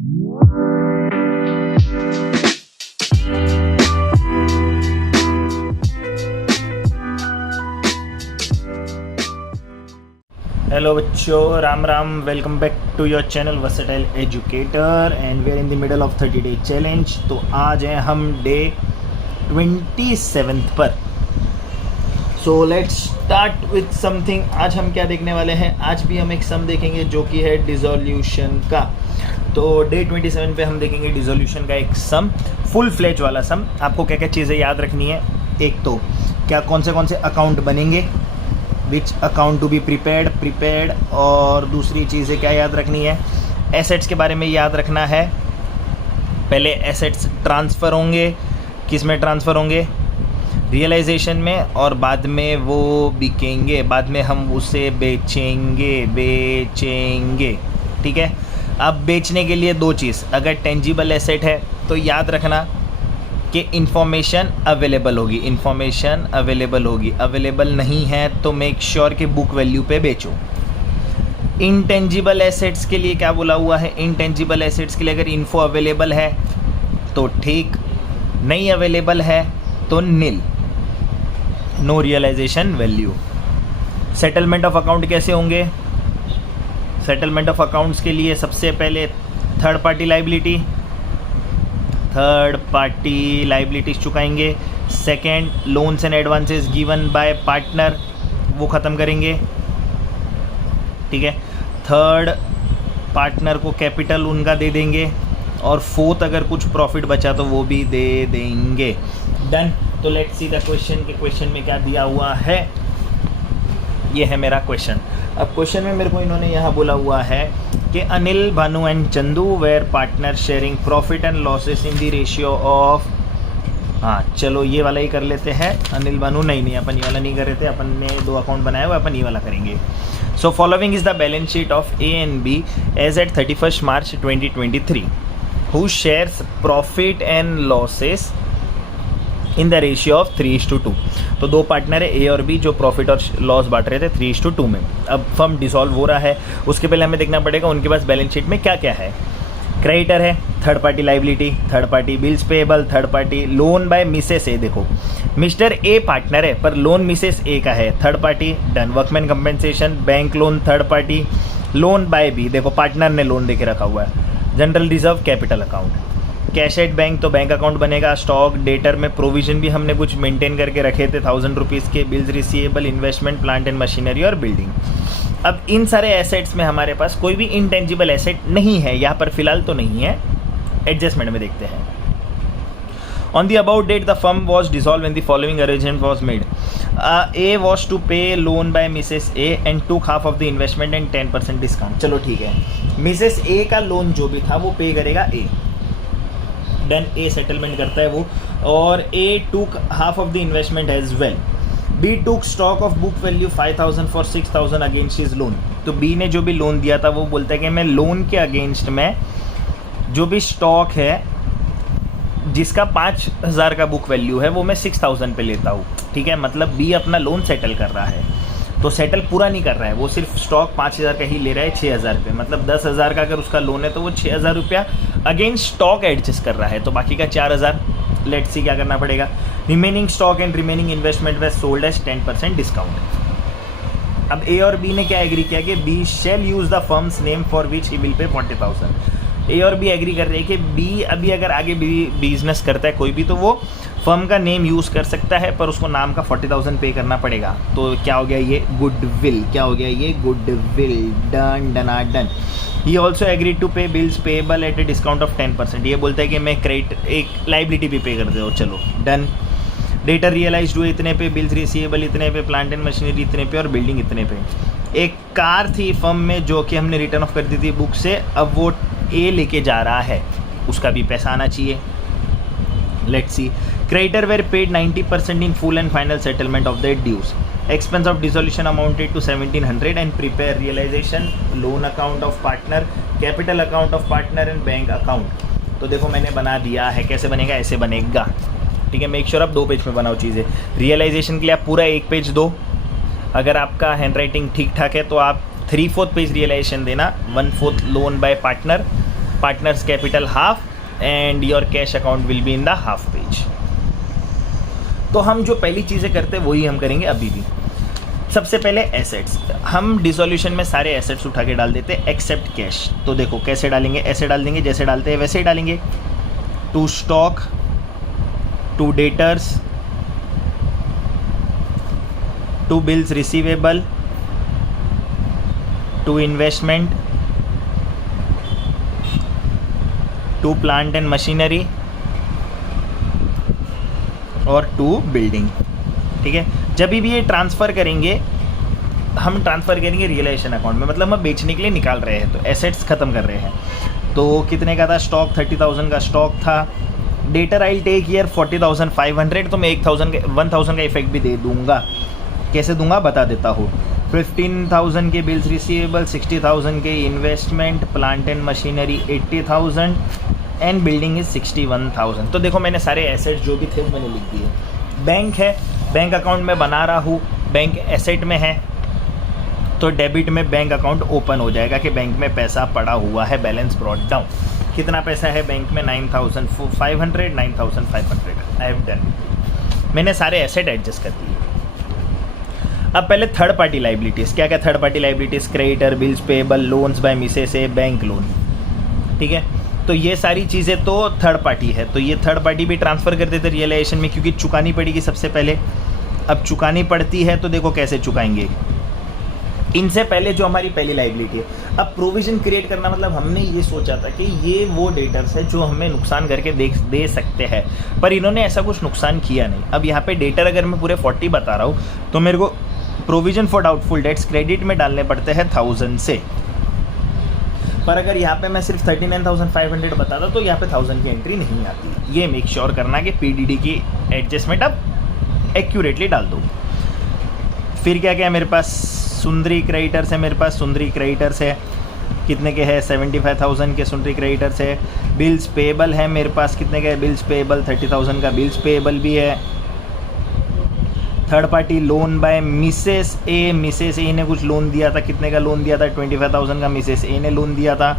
Hello बच्चों, Ram Ram. Welcome back to your channel versatile educator and we are in the middle of 30 day challenge. तो आज हैं हम day 27 पर। So let's start with something. आज हम क्या देखने वाले हैं? आज भी हम एक सम देखेंगे जो कि है डिसोल्यूशन का। तो डे 27 पे हम देखेंगे डिसोल्यूशन का एक सम, फुल फ्लेज वाला सम। आपको क्या क्या चीज़ें याद रखनी है? एक तो क्या कौन से अकाउंट बनेंगे, which account to be prepared, और दूसरी चीज़ें क्या याद रखनी है? एसेट्स के बारे में याद रखना है। पहले एसेट्स ट्रांसफ़र होंगे, किस में ट्रांसफ़र होंगे? रियलाइजेशन में, और बाद में वो बिकेंगे, बाद में हम उसे बेचेंगे। ठीक है। अब बेचने के लिए दो चीज़, अगर टेंजिबल एसेट है तो याद रखना कि इन्फॉर्मेशन अवेलेबल होगी। अवेलेबल नहीं है तो मेक श्योर कि बुक वैल्यू पे बेचो। इंटेंजिबल एसेट्स के लिए क्या बोला हुआ है? इंटेंजिबल एसेट्स के लिए अगर इन्फो अवेलेबल है तो ठीक, नहीं अवेलेबल है तो nil, no realisation value. Settlement of account कैसे होंगे? सेटलमेंट ऑफ अकाउंट्स के लिए सबसे पहले थर्ड पार्टी लाइबिलिटीज चुकाएंगे। Second, loans and advances given by partner, वो ख़त्म करेंगे। ठीक है। थर्ड, पार्टनर को कैपिटल उनका दे देंगे। और फोर्थ, अगर कुछ प्रॉफिट बचा तो वो भी दे देंगे। डन। तो लेट्स सी द क्वेश्चन के क्वेश्चन में क्या दिया हुआ है। ये है मेरा क्वेश्चन। अब क्वेश्चन में मेरे को इन्होंने यहाँ बोला हुआ है कि Anil, Bhanu and Chandu were partner sharing profit and losses in the ratio of. हाँ चलो ये वाला ही कर लेते हैं। अनिल भानु नहीं, अपन ये वाला नहीं कर रहे थे, अपन ने दो अकाउंट बनाया हुआ, अपन ये वाला करेंगे। So following is the balance sheet of A and B as at 31 March 2023 who shares profit and losses in the ratio of 3:2। तो दो पार्टनर है ए और बी जो प्रॉफिट और लॉस बांट रहे थे 3:2 में। अब फर्म डिसॉल्व हो रहा है, उसके पहले हमें देखना पड़ेगा उनके पास बैलेंस शीट में क्या क्या है। क्रेडिटर है, third party liability, third party bills payable, third party loan by Mrs A. देखो मिस्टर ए पार्टनर है पर लोन मिसेस ए का है, third party done. Workman compensation, bank loan, third party loan by B, देखो partner ने loan देके रखा हुआ है। General reserve, capital account. Cash at bank तो बैंक अकाउंट बनेगा। स्टॉक डेटर में प्रोविजन भी हमने कुछ मेंटेन करके रखे थे 1000 रुपीज़ के। Bills receivable, investment, plant and machinery और बिल्डिंग। अब इन सारे एसेट्स में हमारे पास कोई भी इंटेंजिबल एसेट नहीं है, यहाँ पर फिलहाल तो नहीं है। एडजस्टमेंट में देखते हैं। On the about date the firm was dissolve and the following arrangement was made. A was to pay loan by Mrs A and took half of the investment and 10% discount. चलो ठीक है, Mrs A का loan जो भी था वो पे करेगा ए। डन। ए सेटलमेंट करता है वो, और A took half of the investment as well. B took stock of book value 5000 for 6000 against his loan. तो बी ने जो भी लोन दिया था वो बोलता है कि मैं लोन के अगेंस्ट में जो भी स्टॉक है जिसका 5000 का बुक वैल्यू है वो मैं 6000 पे लेता हूँ। ठीक है, मतलब बी अपना लोन सेटल कर रहा है। तो सेटल पूरा नहीं कर रहा है, वो सिर्फ स्टॉक 5000 का ही ले रहा है 6000 पे। मतलब 10000 का अगर उसका लोन है तो वो 6000 रुपया अगेंस्ट स्टॉक एडजस्ट कर रहा है, तो बाकी का 4000। लेट्स सी क्या करना पड़ेगा। Remaining stock and remaining investment were sold as 10% discount. अब ए और बी ने क्या एग्री किया कि B shall use the firm's name for which he will pay 40,000। ए और बी एग्री कर रहे हैं कि बी अभी अगर आगे भी बिजनेस करता है कोई भी तो वो फर्म का नेम यूज़ कर सकता है, पर उसको नाम का 40,000 पे करना पड़ेगा। तो क्या हो गया ये? गुडविल। क्या हो गया ये? गुडविल। डन डना done. He also agree to pay bills payable at a discount of 10%। ये बोलता है कि मैं क्रेडिट एक लाइबिलिटी भी पे कर दो। चलो डन। डेटर रियलाइज्ड हुए इतने पे, बिल्स रिसीवेबल इतने पे, प्लांट एंड मशीनरी इतने पे और बिल्डिंग इतने पे। एक कार थी फर्म में जो कि हमने रिटर्न ऑफ कर दी थी बुक से, अब वो ए लेके जा रहा है, उसका भी पैसा आना चाहिए। Let's see. Creditor were paid 90% in full and final settlement of their dues. Expense of dissolution amounted to 1700 and prepare realization, loan account of partner, capital account of partner and bank account. तो देखो मैंने बना दिया है, कैसे बनेगा? ऐसे बनेगा। ठीक है, मेक श्योर आप 2 पेज में बनाओ चीज़ें। रियलाइजेशन के लिए आप पूरा 1 पेज दो। अगर आपका हैंड राइटिंग ठीक ठाक है तो आप 3/4 पेज रियलाइजेशन देना, 1/4 loan by partner, partners capital half and your cash account will be in the half page. तो हम जो पहली चीज़ें करते हैं वही हम करेंगे अभी भी। सबसे पहले एसेट्स, हम डिसोल्यूशन में सारे एसेट्स उठा के डाल देते हैं एक्सेप्ट कैश। तो देखो कैसे डालेंगे, ऐसे डाल देंगे जैसे डालते हैं वैसे ही डालेंगे। To stock, to debtors, to bills receivable, to investment, to plant and machinery और टू बिल्डिंग। ठीक है, जब भी ये ट्रांसफ़र करेंगे हम ट्रांसफ़र करेंगे रियलाइजेशन अकाउंट में, मतलब हम बेचने के लिए निकाल रहे हैं, तो एसेट्स ख़त्म कर रहे हैं। तो कितने का था स्टॉक, 30,000 का स्टॉक था। डेटर आई टेक ईयर 40,500, तो मैं 1,000 का इफेक्ट भी दे दूंगा। कैसे दूंगा बता देता हूँ। 15,000 के बिल्स रिसीवेबल, 60,000 के investment, plant and machinery 80,000 and building is 61,000। तो देखो मैंने सारे एसेट्स जो भी थे वो मैंने लिख दिए। बैंक है, बैंक अकाउंट में बना रहा हूँ, बैंक एसेट में है तो डेबिट में बैंक अकाउंट ओपन हो जाएगा कि बैंक में पैसा पड़ा हुआ है, बैलेंस ब्रॉट डाउन। कितना पैसा है बैंक में, 9,500, 9,500 आई हैव डन। मैंने सारे एसेट एडजस्ट कर दिए। अब पहले थर्ड पार्टी लाइबिलिटीज़, क्या क्या third party liabilities, creditor, bills payable, loans bye Mrs ए, बैंक लोन। ठीक है, तो ये सारी चीज़ें तो थर्ड पार्टी है, तो ये थर्ड पार्टी भी ट्रांसफ़र कर देते रियलाइजेशन में, क्योंकि चुकानी पड़ेगी सबसे पहले। अब चुकानी पड़ती है तो देखो कैसे चुकाएंगे। इनसे पहले जो हमारी पहली लाइबिलिटी है, अब प्रोविज़न क्रिएट करना, मतलब हमने ये सोचा था कि ये वो डेटर्स है जो हमें नुकसान करके दे सकते हैं, पर इन्होंने ऐसा कुछ नुकसान किया नहीं। अब यहाँ पे डेटर अगर मैं पूरे 40 बता रहा हूँ तो मेरे को provision for doubtful debts credit में डालने पड़ते हैं 1000 से, पर अगर यहाँ पे मैं सिर्फ 39,500 बताता तो यहाँ पे 1000 की एंट्री नहीं आती। ये मेक श्योर करना कि पीडीडी की एडजस्टमेंट अब एक्यूरेटली डाल दो। फिर क्या क्या है मेरे पास, सुंदरी क्रेडिटर्स है, मेरे पास सुंदरी क्रेडिटर्स है, कितने के है 75,000 के सुंदरी क्रेडिटर्स है। बिल्स पेबल है मेरे पास, कितने के है बिल्स पेबल, 30,000 का बिल्स पेबल भी है। Third party loan by Mrs A, Mrs A ने कुछ लोन दिया था, कितने का लोन दिया था 25,000 का मिसेस ए ने लोन दिया था।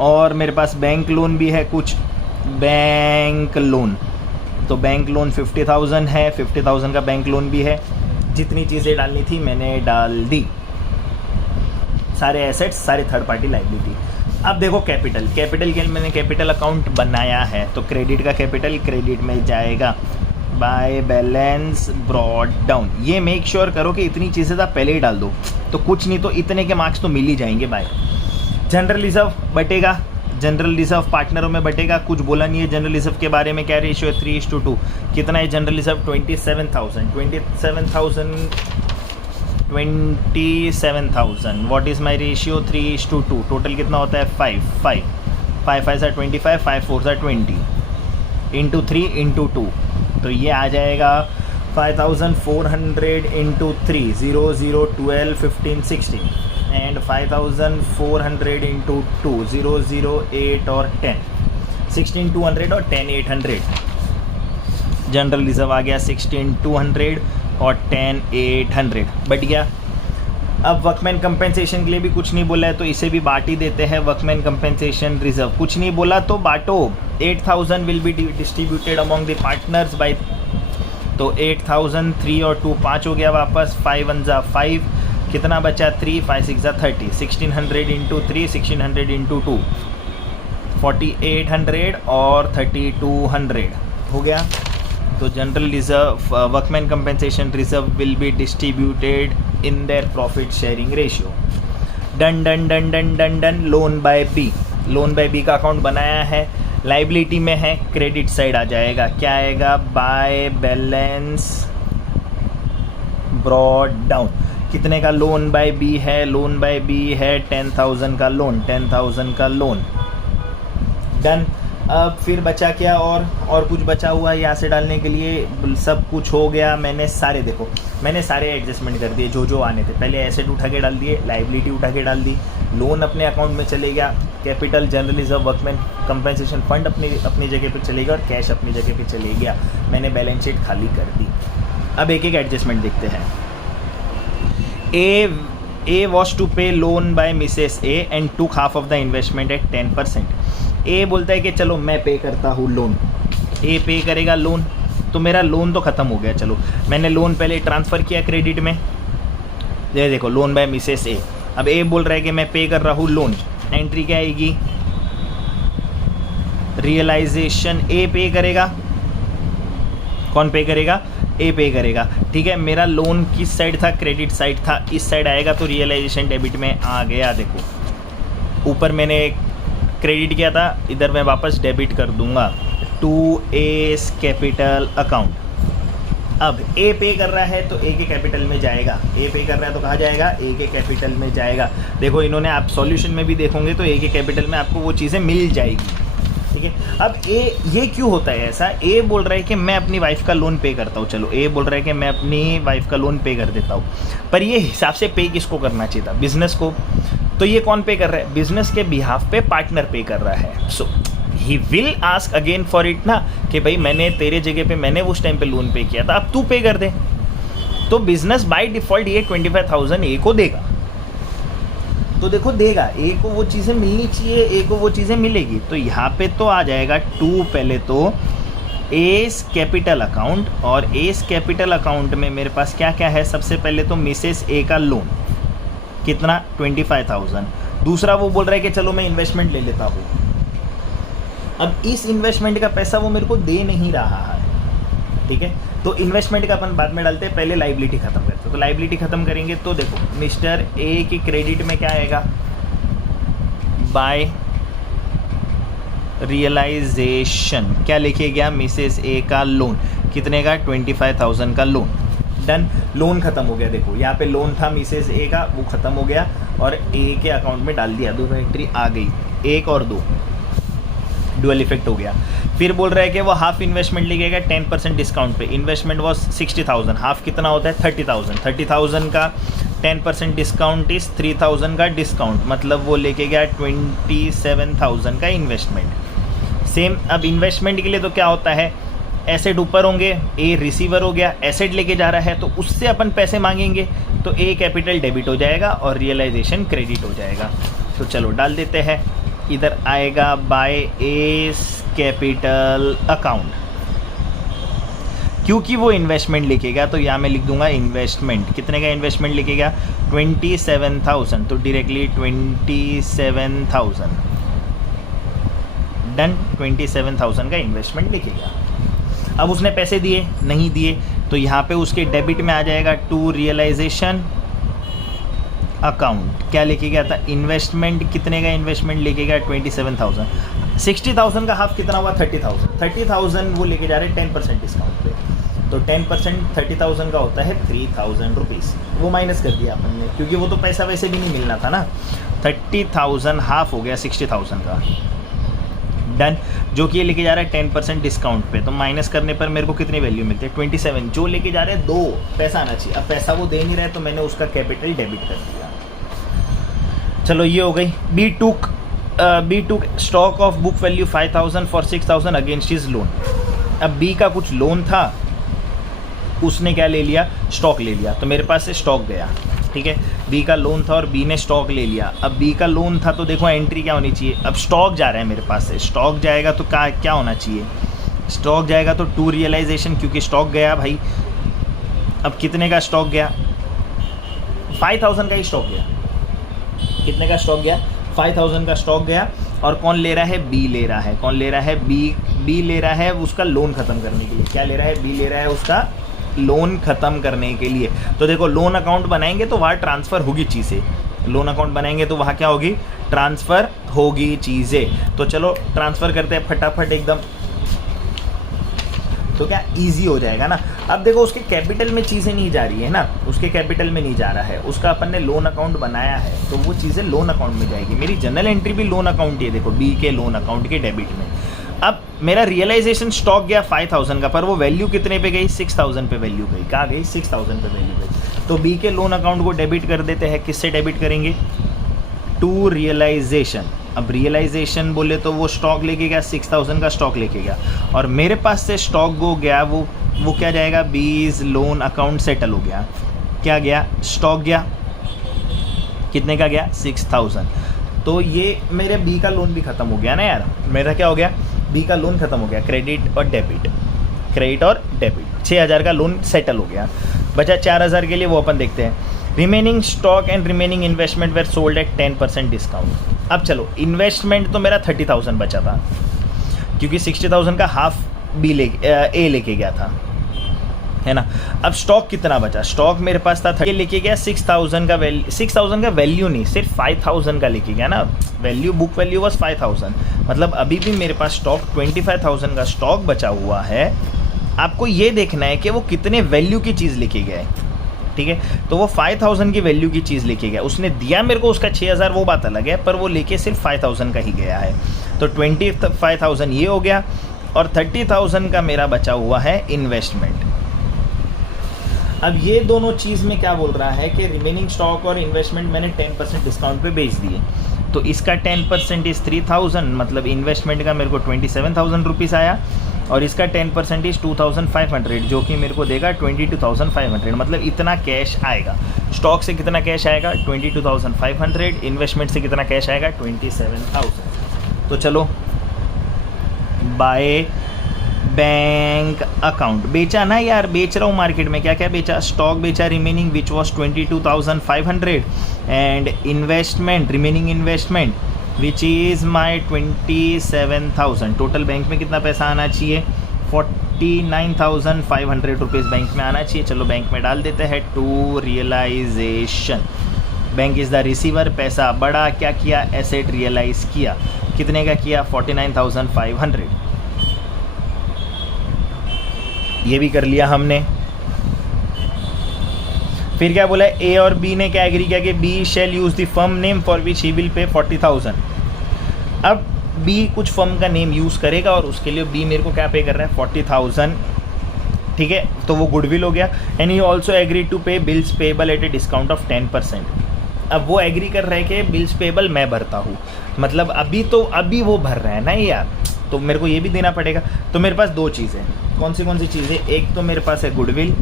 और मेरे पास बैंक लोन भी है कुछ, बैंक लोन, तो बैंक लोन 50,000 है, 50,000 का बैंक लोन भी है। जितनी चीज़ें डालनी थी मैंने डाल दी, सारे एसेट्स, सारे थर्ड पार्टी लाइबिलिटी। अब देखो कैपिटल, कैपिटल के लिए मैंने कैपिटल अकाउंट बनाया है, तो क्रेडिट का कैपिटल क्रेडिट में जाएगा बाय बैलेंस ब्रॉट डाउन। ये मेक श्योर करो कि इतनी चीज़ें तो पहले ही डाल दो, तो कुछ नहीं तो इतने के मार्क्स तो मिल ही जाएंगे बाय। जनरल रिजर्व बटेगा, जनरल रिजर्व पार्टनरों में बटेगा, कुछ बोला नहीं है जनरल रिजर्व के बारे में, क्या रेशियो है 3:2। कितना है general reserve 27,000 what is my ratio 3:2। Total कितना होता है 5 5 5 5 25, 5 4 20 इंटू 3 इंटू 2, तो ये आ जाएगा 5,400 इंटू 3 0 0 12 15 16 एंड 5,400 इंटू 2 0 0 8 और 10 16,200 और 10,800। जनरल रिजर्व आ गया 16,200 और 10,800 बट गया। अब वर्कमैन कंपेंसेशन के लिए भी कुछ नहीं बोला है तो इसे भी बांट ही देते हैं। वर्कमैन कंपेंसेशन रिजर्व कुछ नहीं बोला तो बांटो। 8,000 will be distributed among the partners by, तो 8,000 3 और 2 5 हो गया वापस, 5 1 जा 5, कितना बचा 3 5 6 जा 30, 1600 इंटू 3 1600 इंटू 2 4800 और 3200 हो गया। तो general reserve workman compensation reserve will be distributed in their profit sharing ratio. Done done done done done done. Loan by B, loan by B का अकाउंट बनाया है, लाइबिलिटी में है, क्रेडिट साइड आ जाएगा, क्या आएगा बाय बैलेंस ब्रॉट डाउन। कितने का लोन बाय बी है, लोन बाय बी है 10,000 का लोन, 10,000 का लोन। डन। अब फिर बचा क्या, और कुछ बचा हुआ है यहाँ से डालने के लिए, सब कुछ हो गया। मैंने सारे देखो मैंने सारे एडजस्टमेंट कर दिए जो जो आने थे। पहले एसेट उठा के डाल दिए, लाइबिलिटी उठा के डाल दी, लोन अपने अकाउंट में चले गया, capital general reserve workman compensation fund अपनी जगह पे चलेगा और कैश अपनी जगह पे चले गया। मैंने बैलेंस शीट खाली कर दी। अब एक एक एडजस्टमेंट देखते हैं। A was to pay loan by Mrs. A and took half of the investment at 10%. ए बोलता है कि चलो मैं पे करता हूँ लोन, ए पे करेगा लोन, तो मेरा लोन तो ख़त्म हो गया। चलो मैंने लोन पहले ट्रांसफ़र किया क्रेडिट में, ये देखो लोन बाय मिसेस ए। अब ए बोल रहा है कि मैं पे कर रहा हूँ लोन, एंट्री क्या आएगी, रियलाइजेशन ए पे करेगा। कौन पे करेगा, ए पे करेगा, ठीक है। मेरा लोन किस साइड था, क्रेडिट साइड था, इस साइड आएगा तो रियलाइजेशन डेबिट में आ गया। देखो ऊपर मैंने क्रेडिट किया था, इधर मैं वापस डेबिट कर दूंगा टू एस कैपिटल अकाउंट। अब ए पे कर रहा है तो ए के कैपिटल में जाएगा, ए पे कर रहा है तो कहाँ जाएगा, ए के कैपिटल में जाएगा। देखो इन्होंने, आप सॉल्यूशन में भी देखोगे तो ए के कैपिटल में आपको वो चीज़ें मिल जाएगी, ठीक है। अब ये क्यों होता है ऐसा, ए बोल रहा है कि मैं अपनी वाइफ का लोन पे करता हूँ, चलो ए बोल रहा है कि मैं अपनी वाइफ का लोन पे कर देता हूँ, पर ये हिसाब से पे किसको करना चाहिए था, बिजनेस को। तो ये कौन पे कर रहा है, बिजनेस के बिहाफ पे पार्टनर पे कर रहा है। So he will ask again for it ना, कि भाई मैंने तेरे जगह पे मैंने उस टाइम पे लोन पे किया था, अब तू पे कर दे। तो बिजनेस बाय डिफॉल्ट ये 25,000 ए को देगा, तो देखो देगा, ए को वो चीज़ें मिलनी चाहिए, ए को वो चीज़ें मिलेगी। तो यहाँ पे तो आ जाएगा टू, पहले तो एस कैपिटल अकाउंट, और एस कैपिटल अकाउंट में मेरे पास क्या क्या है, सबसे पहले तो मिसेस ए का लोन कितना 25,000। दूसरा वो बोल रहा है कि चलो मैं इन्वेस्टमेंट ले लेता हूँ। अब इस इन्वेस्टमेंट का पैसा वो मेरे को दे नहीं रहा है, ठीक है। तो इन्वेस्टमेंट का अपन बाद में डालते हैं, पहले लाइबिलिटी खत्म करते हैं। तो लाइबिलिटी खत्म करेंगे तो देखो मिस्टर ए की क्रेडिट में क्या आएगा, बाय रियलाइजेशन क्या लेके गया, मिसेस ए का लोन कितने का, 25,000 का लोन। डन, लोन खत्म हो गया। देखो यहाँ पे लोन था मिसेस ए का, वो खत्म हो गया और ए के अकाउंट में डाल दिया, दो एंट्री आ गई, एक और दो, डुअल इफेक्ट हो गया। फिर बोल रहा है कि वो हाफ इन्वेस्टमेंट लेके गया 10% डिस्काउंट पे, इन्वेस्टमेंट वॉज 60,000, हाफ कितना होता है 30,000, 30,000 का 10% डिस्काउंट इस 3,000 का डिस्काउंट, मतलब वो लेके गया 27,000 का इन्वेस्टमेंट। सेम अब इन्वेस्टमेंट के लिए तो क्या होता है, एसेट ऊपर होंगे, ए रिसीवर हो गया, एसेट लेके जा रहा है तो उससे अपन पैसे मांगेंगे, तो ए कैपिटल डेबिट हो जाएगा और रियलाइजेशन क्रेडिट हो जाएगा। तो चलो डाल देते हैं, इधर आएगा बाय एस कैपिटल अकाउंट, क्योंकि वो इन्वेस्टमेंट लेके गया तो यहाँ मैं लिख दूंगा इन्वेस्टमेंट, कितने का इन्वेस्टमेंट लेके गया 27,000, तो डायरेक्टली 27,000 डन, 27,000 का इन्वेस्टमेंट लेके गया। अब उसने पैसे दिए नहीं दिए, तो यहाँ पे उसके डेबिट में आ जाएगा टू रियलाइजेशन अकाउंट, क्या लेके गया था, इन्वेस्टमेंट कितने का इन्वेस्टमेंट लेके गया 27,000, 60,000 का हाफ कितना हुआ 30,000, 30,000 वो लेके जा रहे हैं 10% डिस्काउंट पे, तो 10% 30,000 का होता है 3,000 रुपीज़, वो माइनस कर दिया अपन ने, क्योंकि वो तो पैसा वैसे भी नहीं मिलना था ना। 30,000 हाफ हो गया 60,000 का, डन। जो कि ये लेके जा रहा है 10% डिस्काउंट पे, तो माइनस करने पर मेरे को कितनी वैल्यू मिलती है 27, जो लेके जा रहे हैं 2 पैसा आना चाहिए, अब पैसा वो दे नहीं रहा है तो मैंने उसका कैपिटल डेबिट कर दिया। चलो ये हो गई। B took stock of book value 5,000 for 6,000 against his loan. अब बी का कुछ लोन था, उसने क्या ले लिया, स्टॉक ले लिया, तो मेरे पास से स्टॉक गया, ठीक है। बी का लोन था और बी ने स्टॉक ले लिया। अब बी का लोन था तो देखो एंट्री क्या होनी चाहिए, अब स्टॉक जा रहा है मेरे पास से, स्टॉक जाएगा तो क्या होना चाहिए, स्टॉक जाएगा तो टू रियलाइजेशन, क्योंकि स्टॉक गया भाई। अब कितने का स्टॉक गया, 5,000 का ही स्टॉक गया, कितने का स्टॉक गया 5,000 का स्टॉक गया। और कौन ले रहा है, बी ले रहा है, कौन ले रहा है, बी ले रहा है उसका लोन ख़त्म करने के लिए, क्या ले रहा है, बी ले रहा है उसका लोन ख़त्म करने के लिए। तो देखो लोन अकाउंट बनाएंगे तो वहाँ ट्रांसफ़र होगी चीज़ें, लोन अकाउंट बनाएंगे तो वहाँ क्या होगी, ट्रांसफ़र होगी चीज़ें। तो चलो ट्रांसफ़र करते हैं फटाफट एकदम, तो क्या इजी हो जाएगा ना। अब देखो उसके कैपिटल में चीज़ें नहीं जा रही है ना, उसके कैपिटल में नहीं जा रहा है, उसका अपन ने लोन अकाउंट बनाया है तो वो चीज़ें लोन अकाउंट में जाएगी। मेरी जनरल एंट्री भी लोन अकाउंट ही है, देखो बी के लोन अकाउंट के डेबिट में। अब मेरा रियलाइजेशन स्टॉक गया 5,000 का, पर वो वैल्यू कितने पे गई, 6,000 पे वैल्यू गई, कहाँ गई 6,000 पे वैल्यू गई। तो बी के लोन अकाउंट को डेबिट कर देते हैं, किससे डेबिट करेंगे, टू रियलाइजेशन। अब रियलाइजेशन बोले तो वो स्टॉक लेके गया, 6,000 का स्टॉक लेके गया, और मेरे पास से स्टॉक गो गया, वो क्या जाएगा, बीज लोन अकाउंट सेटल हो गया, क्या गया, स्टॉक गया, कितने का गया 6,000। तो ये मेरे बी का लोन भी ख़त्म हो गया ना यार, मेरा क्या हो गया, बी का लोन ख़त्म हो गया, क्रेडिट और डेबिट, क्रेडिट और डेबिट, 6,000 का लोन सेटल हो गया, बचा 4,000 के लिए, वो अपन देखते हैं। Remaining stock and remaining investment were sold at 10% discount. अब चलो, इन्वेस्टमेंट तो मेरा 30,000 बचा था, क्योंकि 60,000 का हाफ बी ए लेके गया था, है ना। अब स्टॉक कितना बचा, स्टॉक मेरे पास था ये लेके गया 6,000 का वैल्यू, 6,000 का वैल्यू नहीं, सिर्फ 5,000 का लेके गया ना, वैल्यू बुक वैल्यू वॉज 5,000, मतलब अभी भी मेरे पास स्टॉक 25,000 का स्टॉक बचा हुआ है। आपको ये देखना है कि वो कितने वैल्यू की चीज़ लेके गया है, ठीक है। तो वो 5,000 की वैल्यू की चीज़ लेके गया, उसने दिया मेरे को उसका 6,000, वो बात अलग है, पर वो लेके सिर्फ 5,000 का ही गया है। तो 25,000 ये हो गया, और 30,000 का मेरा बचा हुआ है इन्वेस्टमेंट। अब ये दोनों चीज़ में क्या बोल रहा है कि रिमेनिंग स्टॉक और इन्वेस्टमेंट मैंने 10% डिस्काउंट पे बेच दिए, तो इसका 10% इज़ 3,000, मतलब इन्वेस्टमेंट का मेरे को 27,000 रुपीज़ आया, और इसका 10% इज़ 2,500, जो कि मेरे को देगा 22,500, मतलब इतना कैश आएगा। स्टॉक से कितना कैश आएगा, 22,500, इन्वेस्टमेंट से कितना कैश आएगा, 27,000। तो चलो, बाय बैंक अकाउंट बेचा ना यार, बेच रहा हूँ मार्केट में, क्या क्या बेचा, स्टॉक बेचा remaining which was 22,500, and investment, remaining investment which is my 27,000। Total bank में कितना पैसा आना चाहिए, 49,500 रुपीज़ बैंक में आना चाहिए। चलो बैंक में डाल देते हैं, to realisation, bank is the receiver, पैसा बढ़ा, क्या किया, एसेट रियलाइज़ किया, कितने का किया, 49,500, ये भी कर लिया हमने। फिर क्या बोला, ए और बी ने क्या एग्री किया कि B shall use the firm name for which he will pay 40,000। अब बी कुछ फर्म का नेम यूज़ करेगा और उसके लिए बी मेरे को क्या पे कर रहा है, 40,000, ठीक है। तो वो गुडविल हो गया। And he also agree to pay bills payable at a discount of 10%। अब वो एग्री कर रहे हैं कि बिल्स पेबल मैं भरता हूँ, मतलब अभी वो भर रहे हैं ना यार, तो मेरे को ये भी देना पड़ेगा। तो मेरे पास दो चीज़ें, कौन सी चीज़ें, एक तो मेरे पास है गुडविल,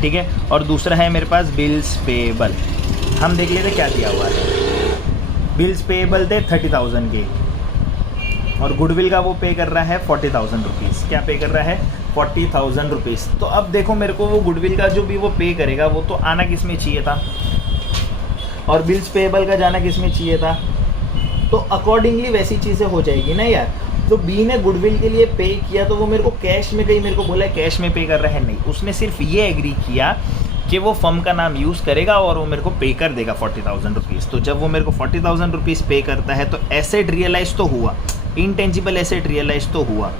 ठीक है, और दूसरा है मेरे पास बिल्स पेबल। हम देख लेते क्या दिया हुआ है। बिल्स पेबल थे 30,000 के, और गुडविल का वो पे कर रहा है 40,000 रुपीज़। क्या पे कर रहा है, 40,000 रुपीज़। तो अब देखो, मेरे को वो गुडविल का जो भी वो पे करेगा, वो तो आना किस में चाहिए था, और बिल्स पेबल का जाना किस में चाहिए था, तो अकॉर्डिंगली वैसी चीज़ें हो जाएगी ना यार। तो बी ने गुडविल के लिए पे किया, तो वो मेरे को कैश में, कहीं मेरे को बोला है कैश में पे कर रहा है, नहीं, उसने सिर्फ ये एग्री किया कि वो फर्म का नाम यूज़ करेगा और वो मेरे को पे कर देगा 40,000 रुपीज़। तो जब वो मेरे को 40,000 रुपीज़ पे करता है, तो एसेट रियलाइज़ तो हुआ, इंटेंजिबल एसेट रियलाइज़ तो हुआ।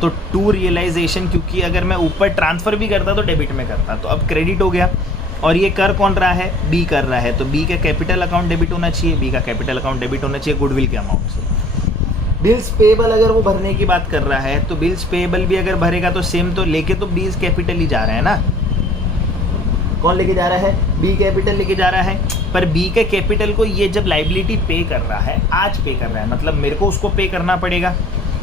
तो टू रियलाइजेशन, क्योंकि अगर मैं ऊपर ट्रांसफ़र भी करता तो डेबिट में करता, तो अब क्रेडिट हो गया। और ये कर कौन रहा है, बी कर रहा है, तो बी का कैपिटल अकाउंट डेबिट होना चाहिए, बी का कैपिटल अकाउंट डेबिट होना चाहिए गुडविल के अमाउंट से। बिल्स पेबल अगर वो भरने की बात कर रहा है, तो बिल्स पेबल भी अगर भरेगा तो सेम, तो लेके तो बी कैपिटल ही जा रहा है ना। कौन लेके जा रहा है, बी कैपिटल लेके जा रहा है, पर बी के कैपिटल को ये जब लाइबिलिटी पे कर रहा है, आज पे कर रहा है, मतलब मेरे को उसको पे करना पड़ेगा।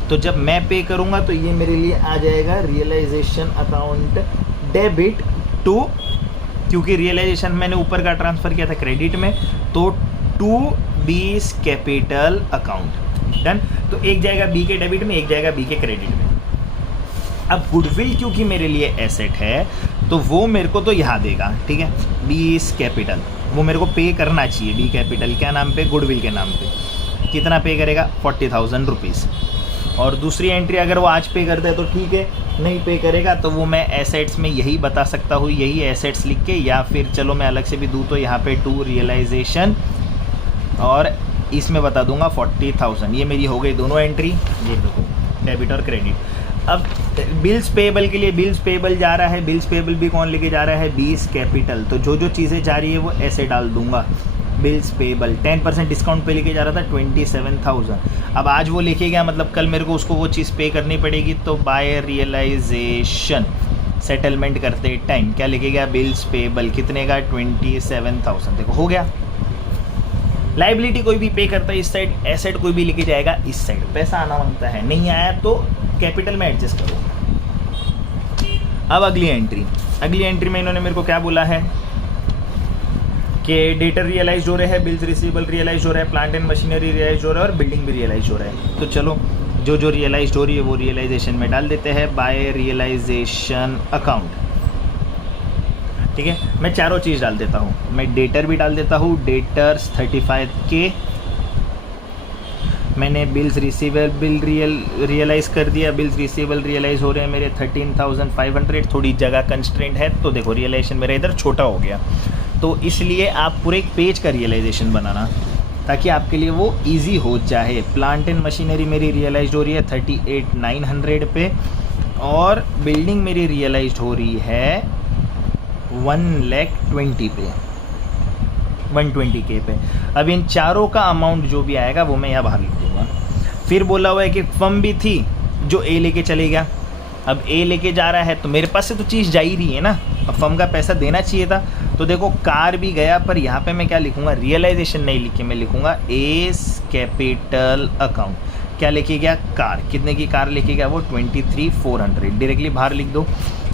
तो जब मैं पे करूँगा तो ये मेरे लिए आ जाएगा रियलाइजेशन अकाउंट डेबिट टू, क्योंकि रियलाइजेशन मैंने ऊपर का ट्रांसफ़र किया था क्रेडिट में, तो टू बीस कैपिटल अकाउंट, डन। तो एक जाएगा बी के डेबिट में, एक जाएगा बी के क्रेडिट में। अब गुडविल क्योंकि मेरे लिए एसेट है, तो वो मेरे को तो यहाँ देगा, ठीक है, बीस कैपिटल, वो मेरे को पे करना चाहिए। बी कैपिटल क्या नाम पे, गुडविल के नाम पे, कितना पे करेगा, 40,000 रुपीज़। और दूसरी एंट्री अगर वो आज पे करता है तो ठीक है, नहीं पे करेगा तो वो मैं एसेट्स में यही बता सकता हूँ, यही एसेट्स लिख के, या फिर चलो मैं अलग से भी दूँ तो यहाँ पे टू रियलाइजेशन, और इसमें बता दूंगा 40,000। ये मेरी हो गई दोनों एंट्री, ये देखो डेबिट और क्रेडिट। अब बिल्स पेबल के लिए बिल्स पेबल जा रहा है, बिल्स पेबल भी कौन लेके जा रहा है, बीस कैपिटल। तो जो जो चीज़ें जा रही है वो ऐसे डाल दूंगा। बिल्स पेबल 10% डिस्काउंट पे लेके जा रहा था 27,000। अब आज वो लेके गया, मतलब कल मेरे को उसको वो चीज़ पे करनी पड़ेगी, तो बाय रियलाइजेशन सेटलमेंट करते टाइम क्या लेके गया, बिल्स पेबल कितने का, 27,000। देखो हो गया। लाइबिलिटी कोई भी पे करता है इस साइड, एसेट कोई भी लेके जाएगा इस साइड, पैसा आना मांगता है, नहीं आया तो कैपिटल में एडजस्ट करो। अब अगली एंट्री में इन्होंने मेरे को क्या बोला है, कि डेटर रियलाइज हो रहे हैं, बिल्स रिसीवेबल रियलाइज हो रहा है, प्लांट एंड मशीनरी रियलाइज हो रहा है और बिल्डिंग भी रियलाइज हो रहा है। तो चलो जो जो रियलाइज हो रही है वो रियलाइजेशन में डाल देते हैं बाय रियलाइजेशन अकाउंट। ठीक है, मैं चारों चीज़ डाल देता हूँ, मैं डेटर भी डाल देता हूँ, डेटर्स 35K, मैंने बिल्स रिसीवेबल रियलाइज़ कर दिया, बिल्स रिसीवेबल रियलाइज़ हो रहे हैं मेरे 13,500, थोड़ी जगह कंस्ट्रेंट है तो देखो रियलाइजेशन मेरा इधर छोटा हो गया। तो इसलिए आप पूरे एक पेज का रियलाइजेशन बनाना ताकि आपके लिए वो इजी हो जाए। प्लांट एंड मशीनरी मेरी रियलाइज हो रही है 38,900 पे और बिल्डिंग मेरी रियलाइज हो रही है 1,20,000 पे, 120K पे। अब इन चारों का अमाउंट जो भी आएगा वो मैं यहाँ बाहर लिख दूँगा। फिर बोला हुआ है कि फर्म भी थी जो ए लेके चले गया। अब ए लेके जा रहा है तो मेरे पास से तो चीज़ जा ही रही है ना, अब फर्म का पैसा देना चाहिए था। तो देखो कार भी गया, पर यहाँ पे मैं क्या लिखूँगा, रियलाइजेशन नहीं लिख के मैं लिखूँगा एस कैपिटल अकाउंट। क्या लेके गया, कार। कितने की कार लेके गया वो 23,400, डायरेक्टली बाहर लिख दो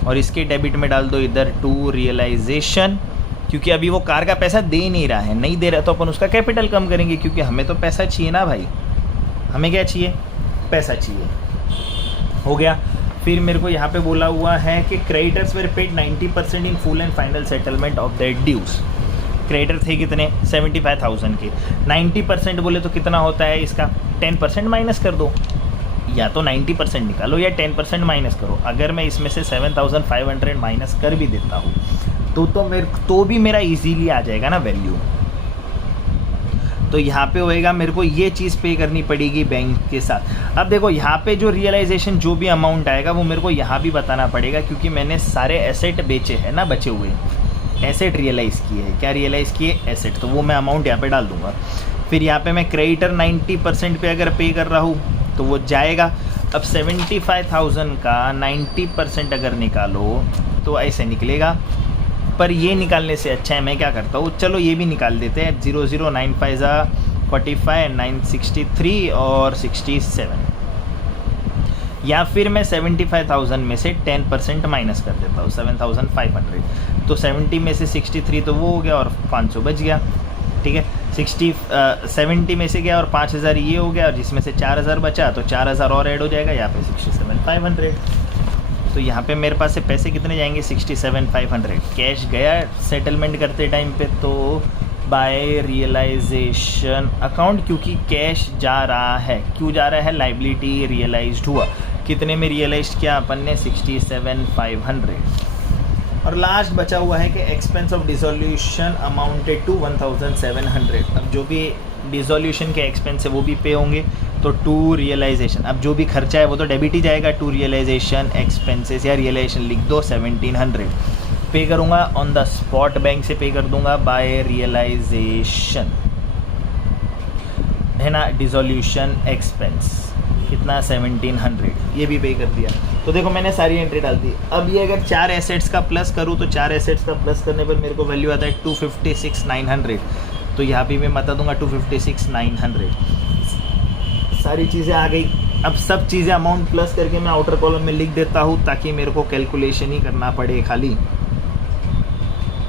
और इसके डेबिट में डाल दो इधर टू रियलाइजेशन, क्योंकि अभी वो कार का पैसा दे नहीं रहा है, नहीं दे रहा तो अपन उसका कैपिटल कम करेंगे, क्योंकि हमें तो पैसा चाहिए ना भाई, हमें क्या चाहिए, पैसा चाहिए। हो गया। फिर मेरे को यहाँ पे बोला हुआ है कि creditors were paid 90% in full and final settlement of their dues. Creditor थे कितने, 75,000 के। 90% बोले तो कितना होता है इसका, 10% माइनस कर दो, या तो 90% निकालो या 10% माइनस करो। अगर मैं इसमें से 7,500 माइनस कर भी देता हूँ तो भी मेरा इजीली आ जाएगा ना वैल्यू। तो यहाँ पे होएगा मेरे को ये चीज़ पे करनी पड़ेगी बैंक के साथ। अब देखो यहाँ पे जो रियलाइजेशन जो भी अमाउंट आएगा वो मेरे को यहाँ भी बताना पड़ेगा, क्योंकि मैंने सारे एसेट बेचे हैं ना, बचे हुए एसेट रियलाइज़ किए हैं। क्या रियलाइज़ किए, एसेट, तो वो मैं अमाउंट यहाँ पे डाल दूँगा। फिर यहाँ पे मैं क्रेडिटर 90% पे अगर पे कर रहा हूँ तो वो जाएगा। अब 75,000 का 90% अगर निकालो तो ऐसे निकलेगा, पर ये निकालने से अच्छा है मैं क्या करता हूँ, चलो ये भी निकाल देते हैं। 0095 45 963 और 67, या फिर मैं 75,000 में से 10% माइनस कर देता हूँ 7,500, तो 70 में से 63 तो वो हो गया और 500 बच गया। ठीक है, 70 में से गया और 5,000 ये हो गया, और जिसमें से 4,000 बचा तो 4,000 और ऐड हो जाएगा यहाँ पे 67,500। तो यहाँ पे मेरे पास से पैसे कितने जाएंगे, 67,500 कैश गया सेटलमेंट करते टाइम पे। तो बाय रियलाइजेशन अकाउंट, क्योंकि कैश जा रहा है, क्यों जा रहा है, लाइबिलिटी रियलाइज्ड हुआ। कितने में रियलाइज्ड किया अपन ने, 67,500। और लास्ट बचा हुआ है कि expense of dissolution amounted to 1,700। अब जो भी डिसोल्यूशन के एक्सपेंस है वो भी पे होंगे, तो टू रियलाइजेशन, अब जो भी खर्चा है वो तो डेबिट ही जाएगा। टू रियलाइजेशन एक्सपेंसेस या रियलाइजेशन लिख दो 1,700 पे करूँगा ऑन द स्पॉट, बैंक से पे कर दूंगा बाय रियलाइजेशन, है ना। डिसोल्यूशन एक्सपेंस कितना, 1,700, ये भी पे कर दिया। तो देखो मैंने सारी एंट्री डाल दी। अब ये अगर 4 एसेट्स का प्लस करूँ तो 4 एसेट्स का प्लस करने पर मेरे को वैल्यू आता है 256,900। तो यहाँ पे मैं बता दूंगा 256,900। सारी चीज़ें आ गई। अब सब चीज़ें अमाउंट प्लस करके मैं आउटर कॉलम में लिख देता हूँ, ताकि मेरे को कैलकुलेशन ही करना पड़े, खाली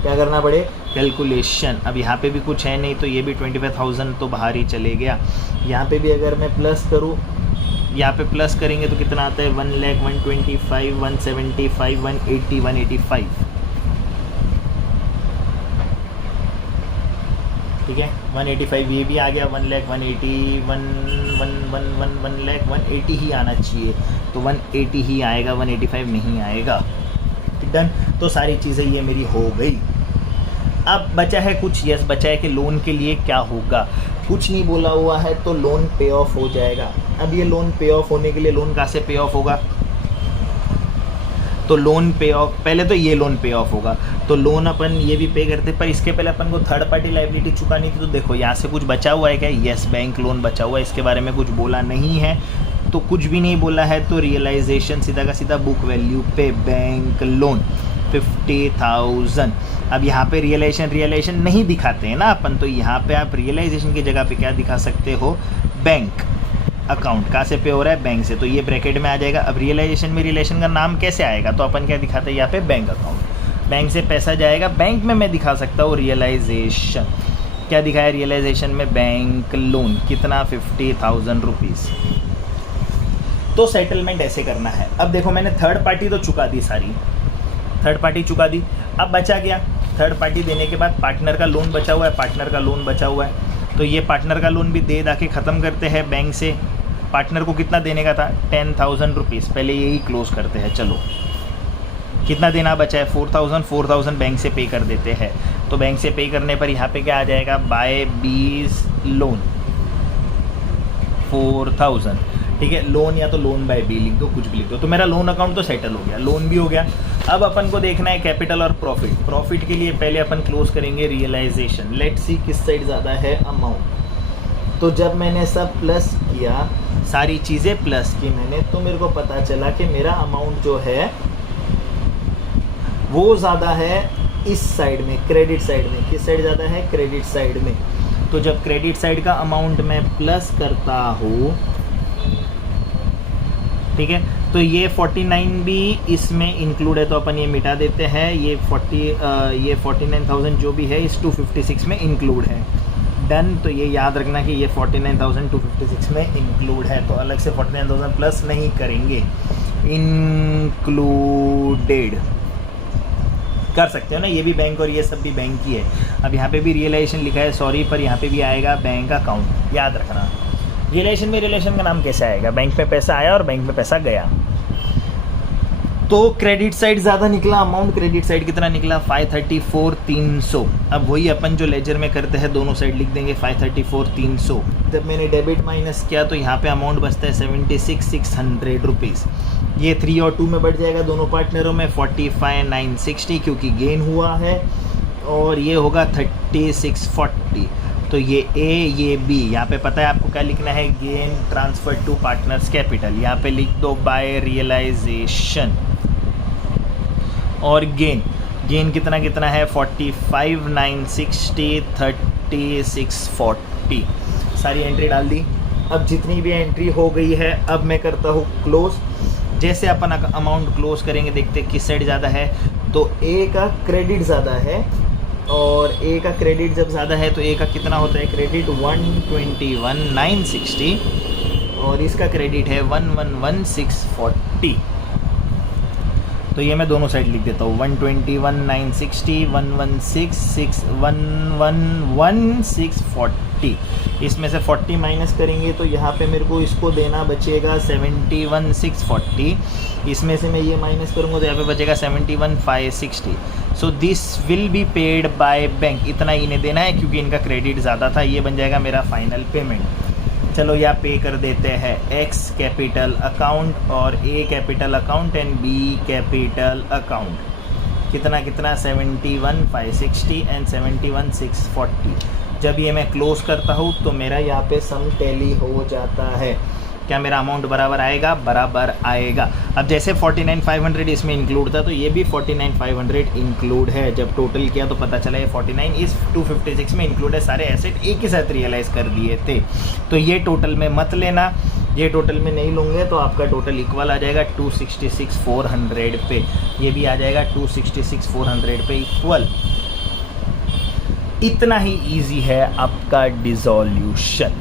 क्या करना पड़े, कैलकुलेशन। अब यहाँ पे भी कुछ है नहीं, तो ये भी 25,000 तो बाहर ही चले गया। यहाँ पे भी अगर मैं प्लस करूँ, यहाँ पे प्लस करेंगे तो कितना आता है, 1,00,000, 125, 175, 180, 185। ठीक है, 185 ये भी आ गया, 1,00,000, 180, 1,00,000 ही आना चाहिए, तो 180 ही आएगा, 185 नहीं आएगा। डन। तो सारी चीज़ें ये मेरी हो गई। अब बचा है कुछ, यस बचा है कि लोन के लिए क्या होगा। कुछ नहीं बोला हुआ है, तो लोन पे ऑफ हो जाएगा। अब ये लोन पे ऑफ होने के लिए, लोन कहाँ से पे ऑफ होगा, तो लोन पे ऑफ, पहले तो ये लोन पे ऑफ होगा, तो लोन अपन ये भी पे करते, पर इसके पहले अपन को थर्ड पार्टी लाइबिलिटी चुकानी थी। तो देखो यहाँ से कुछ बचा हुआ है क्या, यस बैंक लोन बचा हुआ है, इसके बारे में कुछ बोला नहीं है, तो कुछ भी नहीं बोला है, तो रियलाइजेशन सीधा का सीधा बुक वैल्यू पे बैंक लोन 50,000। अब यहाँ पे रियलाइजेशन नहीं दिखाते हैं ना अपन, तो यहाँ पे आप रियलाइजेशन की जगह पे क्या दिखा सकते हो, बैंक अकाउंट। कहाँ से पे हो रहा है, बैंक से, तो ये ब्रैकेट में आ जाएगा। अब रियलाइजेशन में रिलेशन का नाम कैसे आएगा, तो अपन क्या दिखाते हैं यहाँ पे, बैंक अकाउंट। बैंक से पैसा जाएगा, बैंक में मैं दिखा सकता हूँ रियलाइजेशन। क्या दिखाया रियलाइजेशन में? बैंक लोन कितना, 50,000 रुपीज़। तो सेटलमेंट ऐसे करना है। अब देखो मैंने थर्ड पार्टी तो चुका दी, सारी थर्ड पार्टी चुका दी। अब बचा क्या? थर्ड पार्टी देने के बाद पार्टनर का लोन बचा हुआ है, पार्टनर का लोन बचा हुआ है, तो ये पार्टनर का लोन भी दे के ख़त्म करते हैं बैंक से। पार्टनर को कितना देने का था? 10,000 रुपीज़। पहले यही क्लोज करते हैं। चलो कितना देना बचा है? 4,000 बैंक से पे कर देते हैं। तो बैंक से पे करने पर यहाँ पे क्या आ जाएगा? बाय बीज लोन 4,000, ठीक है। लोन या तो लोन बाय बी लिख दो, कुछ भी लिख दो। तो मेरा लोन अकाउंट तो सेटल हो गया, लोन भी हो गया। अब अपन को देखना है कैपिटल और प्रॉफिट। प्रॉफिट के लिए पहले अपन क्लोज करेंगे रियलाइजेशन। लेट्स सी किस साइड ज़्यादा है अमाउंट। तो जब मैंने सब प्लस किया, सारी चीज़ें प्लस की मैंने, तो मेरे को पता चला कि मेरा अमाउंट जो है वो ज़्यादा है इस साइड में, क्रेडिट साइड में। किस साइड ज़्यादा है? क्रेडिट साइड में। तो जब क्रेडिट साइड का अमाउंट मैं प्लस करता हूँ, ठीक है, तो ये 49 भी इसमें इंक्लूड है, तो अपन ये मिटा देते हैं। ये 49,000 जो भी है इस 256 में इंक्लूड है। डन। तो ये याद रखना कि ये 49,256 में इंक्लूड है, तो अलग से 49,000 प्लस नहीं करेंगे, इंक्लूडेड कर सकते हो ना। ये भी बैंक और ये सब भी बैंक ही है। अब यहाँ पे भी रियलाइजेशन लिखा है, सॉरी, पर यहाँ पे भी आएगा बैंक अकाउंट, याद रखना। रिलेशन में रिलेशन का नाम कैसे आएगा? बैंक में पैसा आया और बैंक में पैसा गया। तो क्रेडिट साइड ज़्यादा निकला अमाउंट। क्रेडिट साइड कितना निकला? 534,300। अब वही अपन जो लेजर में करते हैं, दोनों साइड लिख देंगे 534,300। जब मैंने डेबिट माइनस किया तो यहाँ पे अमाउंट बचता है 76,600 रुपीज़। ये 3 और 2 में बढ़ जाएगा दोनों पार्टनरों में, 45,960 क्योंकि गेन हुआ है, और ये होगा 3640। तो ये ए ये बी। यहाँ पे पता है आपको क्या लिखना है? Gain transfer to partners capital. यहाँ पे लिख दो बाय रियलाइजेशन। और गेन कितना कितना है? 45,960, 3640। सारी एंट्री डाल दी। अब जितनी भी एंट्री हो गई है, अब मैं करता हूँ क्लोज। जैसे अपन अमाउंट क्लोज करेंगे, देखते किस साइड ज़्यादा है। तो ए का क्रेडिट ज़्यादा है, और ए का क्रेडिट जब ज़्यादा है तो ए का कितना होता है क्रेडिट? 121,960, और इसका क्रेडिट है 111,640। तो ये मैं दोनों साइड लिख देता हूँ, 121,960, 111,640। इसमें से 40 माइनस करेंगे तो यहाँ पे मेरे को इसको देना बचेगा 71,640। इसमें से मैं ये माइनस करूँगा तो यहाँ पे बचेगा 71,560। So this will be paid by bank. इतना इन्हें देना है क्योंकि इनका क्रेडिट ज़्यादा था। ये बन जाएगा मेरा फाइनल पेमेंट। चलो यहाँ पे कर देते हैं एक्स कैपिटल अकाउंट और A capital account and B capital account. कितना 71,560 एंड 71,640। जब ये मैं क्लोज करता हूँ तो मेरा यहाँ पे सम टैली हो जाता है। क्या मेरा अमाउंट बराबर आएगा? बराबर आएगा। अब जैसे 49,500 इसमें इंक्लूड था, तो ये भी 49,500 इंक्लूड है। जब टोटल किया तो पता चला ये 49 इस 256 में इंक्लूड है। सारे एसेट एक ही साथ रियलाइज़ कर दिए थे। तो ये टोटल में मत लेना, ये टोटल में नहीं लूँगे तो आपका टोटल इक्वल आ जाएगा 266,400 पे। ये भी आ जाएगा 266,400 पे इक्वल। इतना ही ईजी है आपका डिसॉल्यूशन,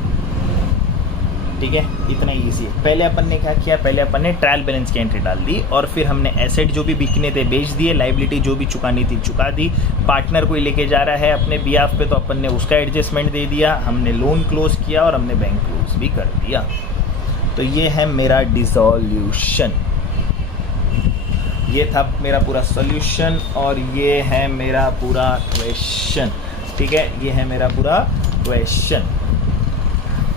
ठीक है, इतना ईजी है। पहले अपन ने क्या किया? पहले अपन ने ट्रायल बैलेंस की एंट्री डाल दी, और फिर हमने एसेट जो भी बिकने थे बेच दिए, लाइबिलिटी जो भी चुकानी थी चुका दी। पार्टनर कोई लेके जा रहा है अपने बिहाफ पे तो अपन ने उसका एडजस्टमेंट दे दिया। हमने लोन क्लोज किया और हमने बैंक क्लोज भी कर दिया। तो ये है मेरा डिसॉल्यूशन। ये था मेरा पूरा सॉल्यूशन और ये है मेरा पूरा क्वेश्चन, ठीक है, ये है मेरा पूरा क्वेश्चन।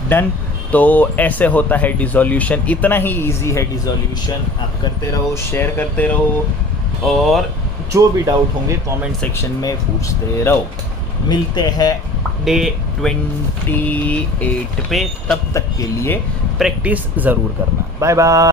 डन। तो ऐसे होता है डिसॉल्यूशन। इतना ही इजी है डिसॉल्यूशन। आप करते रहो, शेयर करते रहो, और जो भी डाउट होंगे कमेंट सेक्शन में पूछते रहो। मिलते हैं डे 28 पे। तब तक के लिए प्रैक्टिस ज़रूर करना। Bye bye.